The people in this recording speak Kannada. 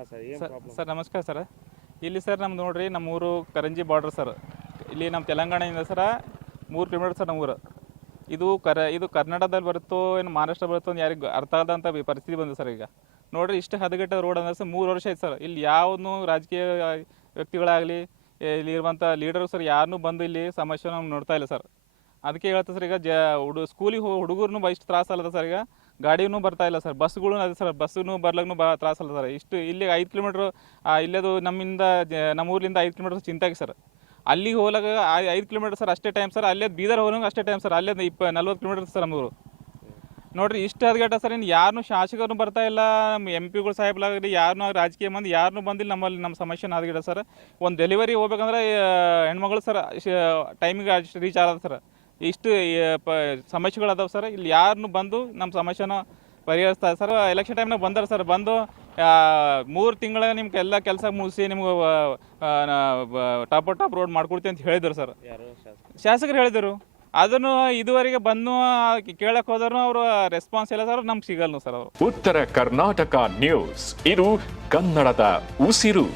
ಹಾಂ ಸರ್ ಏನು ಸರ್ ಪ್ರಾಬ್ಲಮ್ ಸರ್ ನಮಸ್ಕಾರ ಸರ್. ಇಲ್ಲಿ ಸರ್ ನಮ್ದು ನೋಡ್ರಿ ನಮ್ಮ ಊರು ಕರಂಜಿ ಬಾರ್ಡರ್ ಸರ್. ಇಲ್ಲಿ ನಮ್ಮ ತೆಲಂಗಾಣದಿಂದ ಸರ ಮೂರು ಕಿಲೋಮೀಟರ್ ಸರ್ ನಮ್ಮ ಊರು ಇದು ಕರ ಇದು ಕರ್ನಾಟಕದಲ್ಲಿ ಬರುತ್ತೋ ಏನು ಮಹಾರಾಷ್ಟ್ರ ಬರುತ್ತೋ ಅಂತ ಯಾರಿಗೆ ಅರ್ಥ ಆಗದಂಥ ಪರಿಸ್ಥಿತಿ ಬಂದಿದೆ ಸರ್ ಈಗ. ನೋಡ್ರಿ ಇಷ್ಟು ಹದಗೆಟ್ಟ ರೋಡ್ ಅಂದ್ರೆ ಸರ್ ಮೂರು ವರ್ಷ ಆಯ್ತು ಸರ್. ಇಲ್ಲಿ ಯಾವನು ರಾಜಕೀಯ ವ್ಯಕ್ತಿಗಳಾಗಲಿ ಇಲ್ಲಿರುವಂಥ ಲೀಡರ್ ಸರ್ ಯಾರನ್ನೂ ಬಂದು ಇಲ್ಲಿ ಸಮಸ್ಯೆ ನಮ್ಗೆ ನೋಡ್ತಾ ಇಲ್ಲ ಸರ್. ಅದಕ್ಕೆ ಹೇಳ್ತದೆ ಸರ್ ಈಗ ಜ ಹುಡು ಸ್ಕೂಲಿಗೆ ಹೋಗಿ ಹುಡುಗರ್ನು ಇಷ್ಟು ತ್ರಾಸ ಅಲ್ಲದ ಸರ್ ಈಗ. ಗಾಡಿನೂ ಬರ್ತಾ ಇಲ್ಲ ಸರ್. ಬಸ್ಗಳು ಅದೇ ಸರ್ ಬಸ್ಸೂ ಬರ್ಲಕ್ಕೂ ಭಾಳ ತ್ರಾಸ ಅಲ್ಲ ಸರ್. ಇಷ್ಟು ಇಲ್ಲಿ ಐದು ಕಿಲೋಮೀಟ್ರ್ ಇಲ್ಲದು ನಮ್ಮಿಂದ ನಮ್ಮ ಊರ್ಲಿಂದ ಐದು ಕಿಲೋಮೀಟರ್ ಚಿಂತಾಗಿ ಸರ್. ಅಲ್ಲಿಗೆ ಹೋಗ್ಲಾಗ ಐದು ಕಿಲೋಮೀಟರ್ ಸರ್ ಅಷ್ಟೇ ಟೈಮ್ ಸರ್. ಅಲ್ಲೇ ಬೀದರ್ ಹೋಗಂಗೆ ಅಷ್ಟೇ ಟೈಮ್ ಸರ್. ಅಲ್ಲೇ ಇಪ್ಪ, ನಲ್ವತ್ತು ಕಿಲೋಮೀಟರ್ ಸರ್ ನಮ್ಮೂರು. ನೋಡ್ರಿ, ಇಷ್ಟು ಹದಗೆಟ್ಟ ಸರ್ ಇನ್ನು ಯಾರನ್ನೂ ಶಾಸಕರು ಬರ್ತಾ ಇಲ್ಲ. ಎಂ ಪಿಗಳು ಸಾಹೇಬ್ಲಾಗಲಿ ಯಾರನ್ನೂ ರಾಜಕೀಯ ಮಂದಿ ಯಾರನ್ನೂ ಬಂದಿಲ್ಲ ನಮ್ಮಲ್ಲಿ ನಮ್ಮ ಸಮಸ್ಯೆ ಹದಗೆಟ್ಟ ಸರ್. ಒಂದು ಡೆಲಿವರಿ ಹೋಗ್ಬೇಕಂದ್ರೆ ಹೆಣ್ಮಗಳು ಸರ್ ಟೈಮಿಗೆ ರೀಚ್ ಆಗದ ಸರ್. ಇಷ್ಟು ಆ, ಪ ಸಮಸ್ಯೆಗಳು ಅದಾವೆ ಸರ್. ಇಲ್ಲಿ ಯಾರನ್ನು ಬಂದು ನಮ್ಮ ಸಮಸ್ಯೆನ ಪರಿಹರಿಸ್ತಾರೆ ಸರ್. ಎಲೆಕ್ಷನ್ ಟೈಮ್ನಾಗ ಬಂದಾರ ಸರ್. ಬಂದು ಮೂರು ತಿಂಗಳ ನಿಮ್ಗೆ ಎಲ್ಲ ಕೆಲಸ ಮುಗಿಸಿ ನಿಮ್ಗೆ ಟಾಪ್ ಟಾಪ್ ರೋಡ್ ಮಾಡ್ಕೊಡ್ತೀವಿ ಅಂತ ಹೇಳಿದ್ರು ಸರ್. ಯಾರು? ಶಾಸಕ ಶಾಸಕರು ಹೇಳಿದರು. ಅದನ್ನು ಇದುವರೆಗೆ ಬಂದು ಕೇಳಕ್ಕೆ ಹೋದ್ರು ಅವರು ರೆಸ್ಪಾನ್ಸ್ ಇಲ್ಲ ಸರ್. ನಮ್ಗೆ ಸಿಗಲ್ಲ ಸರ್ ಅವರು. ಉತ್ತರ ಕರ್ನಾಟಕ ನ್ಯೂಸ್. ಇದು ಕನ್ನಡದ ಉಸಿರು.